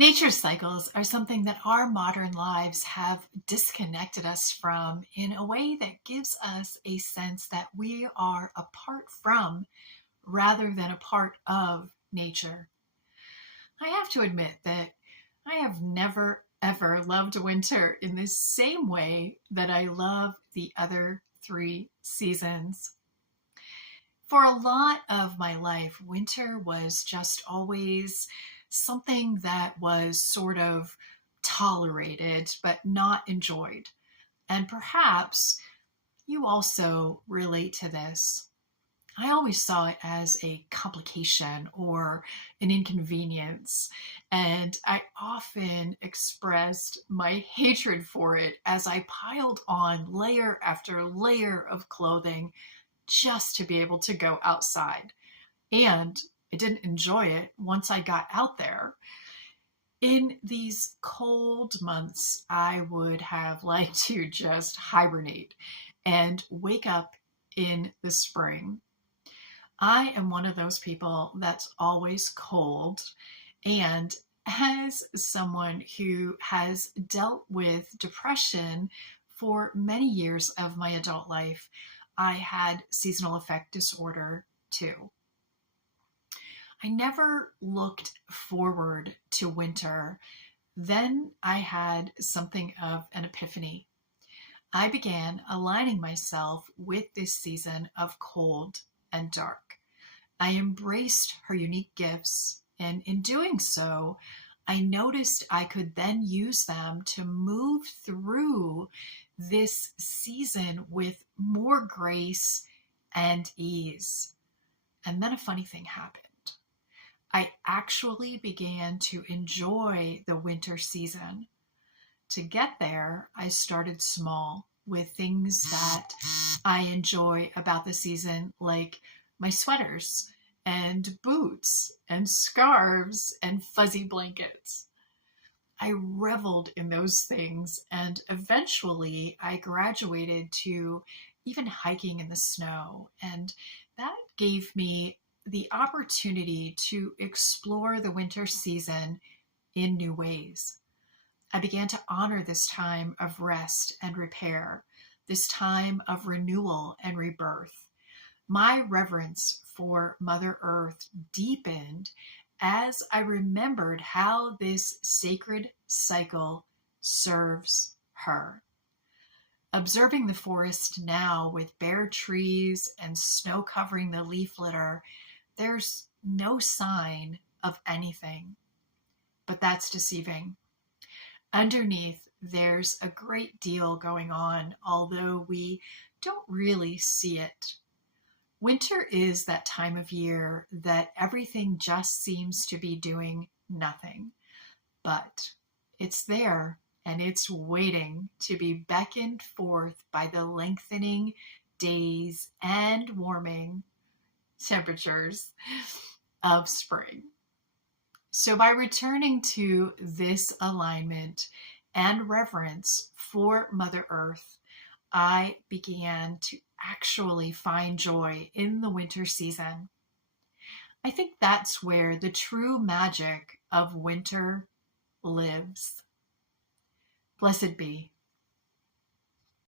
Nature cycles are something that our modern lives have disconnected us from in a way that gives us a sense that we are apart from rather than a part of nature. I have to admit that I have never ever loved winter in the same way that I love the other three seasons. For a lot of my life, winter was just always something that was sort of tolerated but not enjoyed. And perhaps you also relate to this. I always saw it as a complication or an inconvenience, and I often expressed my hatred for it as I piled on layer after layer of clothing just to be able to go outside. And I didn't enjoy it once I got out there. In these cold months, I would have liked to just hibernate and wake up in the spring. I am one of those people that's always cold. And as someone who has dealt with depression for many years of my adult life, I had seasonal affect disorder too. I never looked forward to winter. Then I had something of an epiphany. I began aligning myself with this season of cold and dark. I embraced her unique gifts, and in doing so, I noticed I could then use them to move through this season with more grace and ease. And then a funny thing happened. I actually began to enjoy the winter season. To get there, I started small with things that I enjoy about the season, like my sweaters and boots and scarves and fuzzy blankets. I reveled in those things, and eventually I graduated to even hiking in the snow. And that gave me the opportunity to explore the winter season in new ways. I began to honor this time of rest and repair, this time of renewal and rebirth. My reverence for Mother Earth deepened as I remembered how this sacred cycle serves her. Observing the forest now with bare trees and snow covering the leaf litter, there's no sign of anything. But that's deceiving. Underneath, there's a great deal going on, although we don't really see it. Winter is that time of year that everything just seems to be doing nothing. But it's there and it's waiting to be beckoned forth by the lengthening days and warming temperatures of spring. So, by returning to this alignment and reverence for Mother Earth, I began to actually find joy in the winter season. I think that's where the true magic of winter lives. Blessed be.